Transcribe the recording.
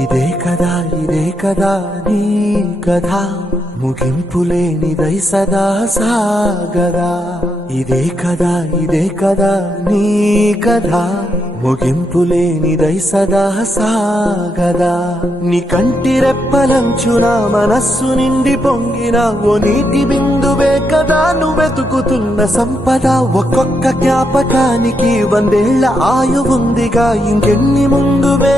ఇదే కదా నీ కథ ముగింపులేనిదై సదా సాగదా. ఇదే కదా నీ కథ ముగింపులేనిదై సదా సాగదా. నీ కంటి రెప్పలంచున మనస్సు నిండి పొంగిన ఓ నీటి బిందువే కదా నువ్వెతుకుతున్న సంపద. ఒక్కొక్క జ్ఞాపకానికి 100 ఏళ్ల ఆయువుందిగా, ఇంకెన్ని ముందువే